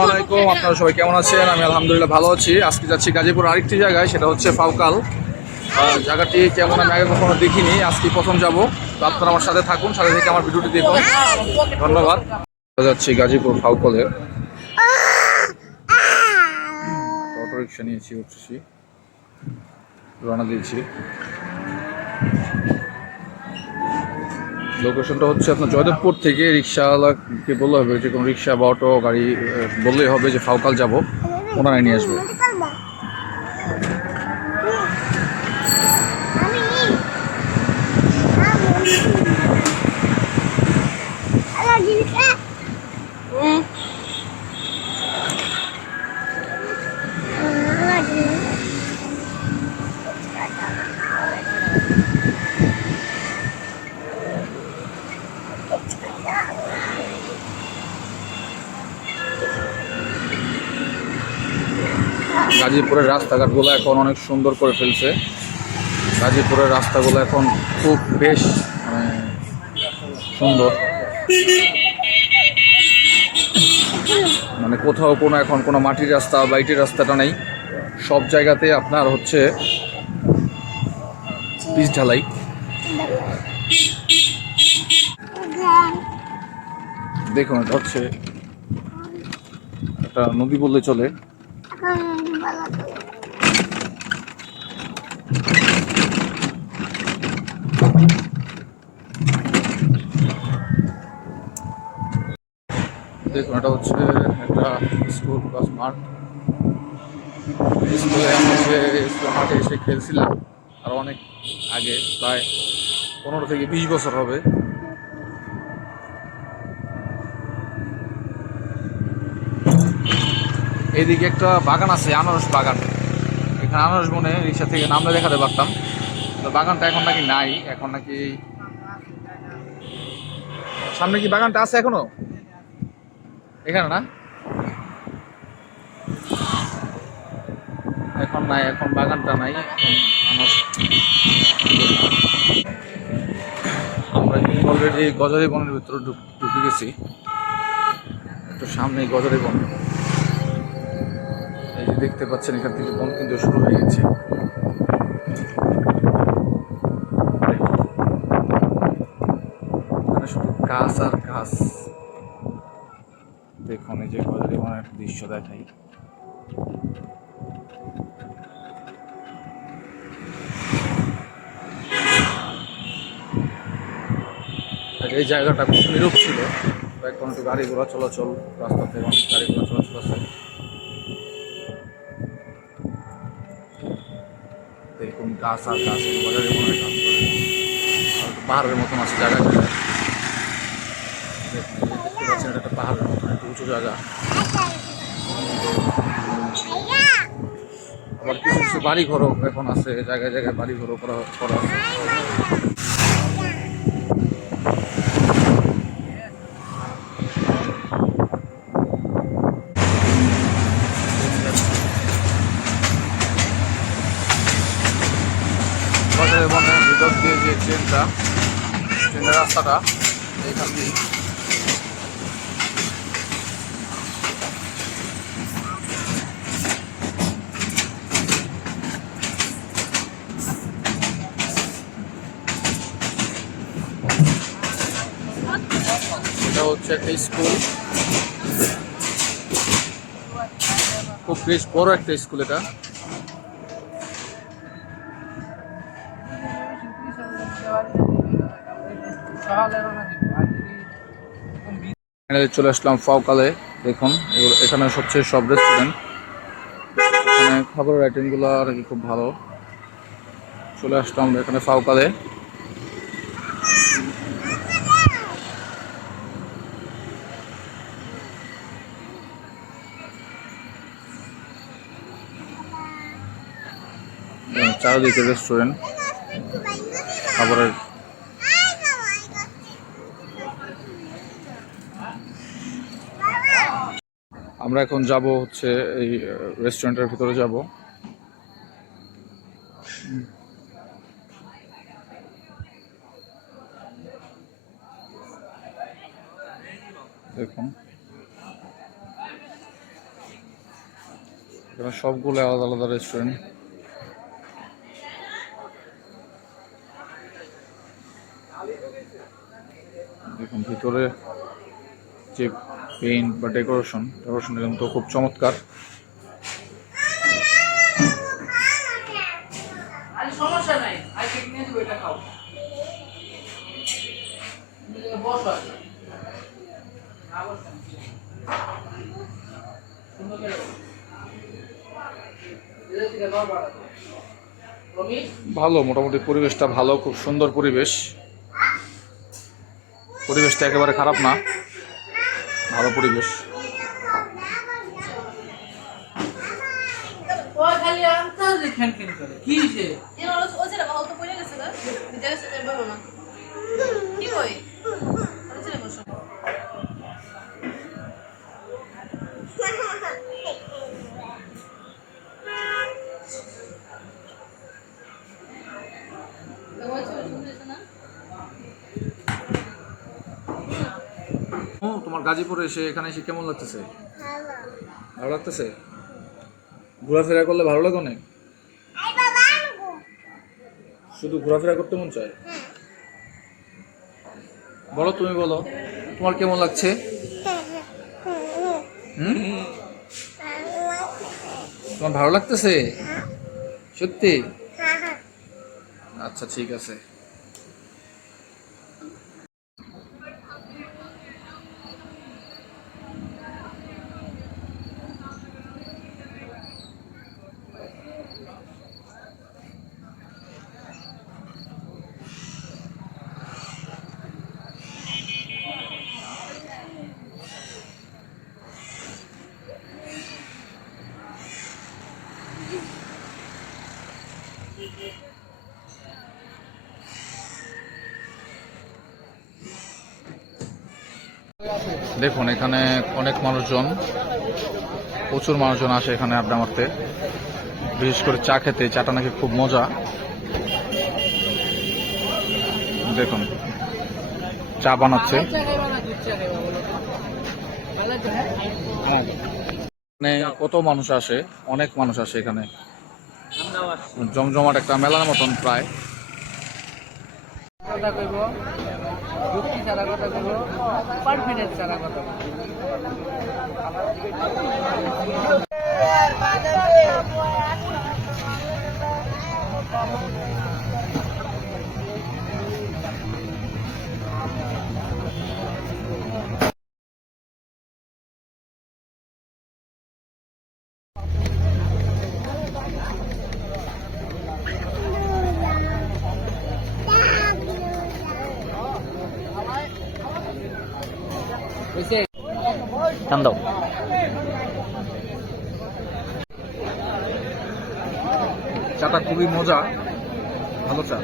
আসসালামু আলাইকুম। আপনারা সবাই কেমন আছেন? আমি আলহামদুলিল্লাহ ভালো আছি। আজকে যাচ্ছি গাজীপুর আরেকটি জায়গায়, সেটা হচ্ছে ফাউকাল। জায়গাটি কেমন আমি আগে কখনো দেখিনি, আজকে প্রথম যাব। তো আপনারা আমার সাথে থাকুন, সাথে থেকে আমার ভিডিওটি দেখুন। ধন্যবাদ। যাচ্ছি গাজীপুর ফাউকালে, অটো রিক্সা নিয়েছি, উঠছি, রওনা দিয়েছি। লোকেশনটা হচ্ছে আপনার জয়দেবপুর থেকে রিক্সাওয়ালাকে বললে হবে, যে কোনো রিক্সা বা অটো গাড়ি বললেই হবে যে ফাউকাল যাব, ওনারাই নিয়ে আসবে। গাজীপুরের রাস্তাঘাটগুলো এখন অনেক সুন্দর করে ফেলছে। গাজীপুরের রাস্তাগুলো এখন খুব বেশ সুন্দর, কোথাও কোনো এখন কোনো মাটির রাস্তা বা ইটের রাস্তাটা নেই। সব জায়গাতে আপনার হচ্ছে পিচ ঢালাই। দেখুন, এটা হচ্ছে একটা নদী বললে চলে। দেখুন, এটা হচ্ছে একটা স্কুল প্লাস মাঠ। স্কুলে আমি যে স্কুল মাঠে এসে খেলছিলাম আর অনেক আগে, প্রায় 15 থেকে 20 বছর হবে। এইদিকে একটা বাগান আছে, আনারস বাগান। এখানে আনারস বনে রিক্সা থেকে নামলে দেখাতে পারতাম। বাগানটা এখন নাকি নাই, এখন নাকি সামনে কি বাগানটা আছে এখনো? এখানে না, এখন নাই, এখন বাগানটা নাই। আমরা কিন্তু অলরেডি গজারি বনের ভিতরে ঢুকে গেছি। একটু সামনে গজারি বন, এই যে দেখতে পাচ্ছেন, এখান থেকে বন কিন্তু শুরু হয়ে গেছে। মানে শুধু গাছ আর গাছ। দেখুন, এই যে গজারি বনের দৃশ্য দেখাই। এই জায়গাটা খুব নিরূপ ছিল, এখন একটু গাড়ি ঘোড়া চলাচল, রাস্তাতে অনেক গাড়ি ঘোড়া চলাচল আছে। দেখুন, গাছ আর গাছ, গজারি বনের গাছ, পাহাড়ের মতন আছে জায়গাটা। দেখতে পাচ্ছেন, এটা একটা পাহাড়ের মতন একটা উঁচু জায়গা। আবার কিছু কিছু বাড়ি ঘরও এখন আছে, জায়গায় জায়গায় বাড়ি ঘরও করা আছে। বনের ভিতর দিয়ে যে ট্রেনের রাস্তাটা, এইখান দিয়ে এটা হচ্ছে একটা স্কুল, খুব বেশ বড় একটা স্কুল এটা। চলে আসলাম ফাউকালে। দেখুন, এখানে হচ্ছে সব রেস্টুরেন্ট, এখানে খাবারের আইটেমগুলো আর কি খুব ভালো। চলে আসলাম এখানে ফাউকালে। চারিদিকে রেস্টুরেন্ট, খাবারের। আমরা এখন যাব হচ্ছে এই রেস্টুরেন্টের ভিতরে যাব। দেখুন, এখানে সবগুলো আলাদা আলাদা রেস্টুরেন্ট। দেখুন ভিতরে যে পেইন্ট বা ডেকোরেশনটা কিন্তু খুব চমৎকার। সমস্যা নাই, নিয়ে দেবো, এটা খাও। ভালো, মোটামুটি পরিবেশটা ভালো, খুব সুন্দর পরিবেশ। পরিবেশটা একেবারে খারাপ না, ভালো পরিবেশ। তোমার গাজীপুরে এসে এখানে এসে কেমন লাগতেছে? ভালো লাগতেছে? ঘোরাফেরা করলে ভালো লাগে অনেক? শুধু ঘোরাফেরা করতে মন চায়? বলো, তুমি বলো তোমার কেমন লাগছে? তোমার ভালো লাগতেছে সত্যি? আচ্ছা ঠিক আছে। দেখুন এখানে অনেক মানুষজন, প্রচুর মানুষজন আসে এখানে আড্ডা মারতে, বিশেষ করে চা খেতে। চাটা নাকি খুব মজা। দেখুন চা বানাচ্ছে। মানে কত মানুষ আসে, অনেক মানুষ আসে এখানে, জমজমাট একটা মেলার মতন প্রায়। দাও চাটা খুবই মজা, ভালো চা।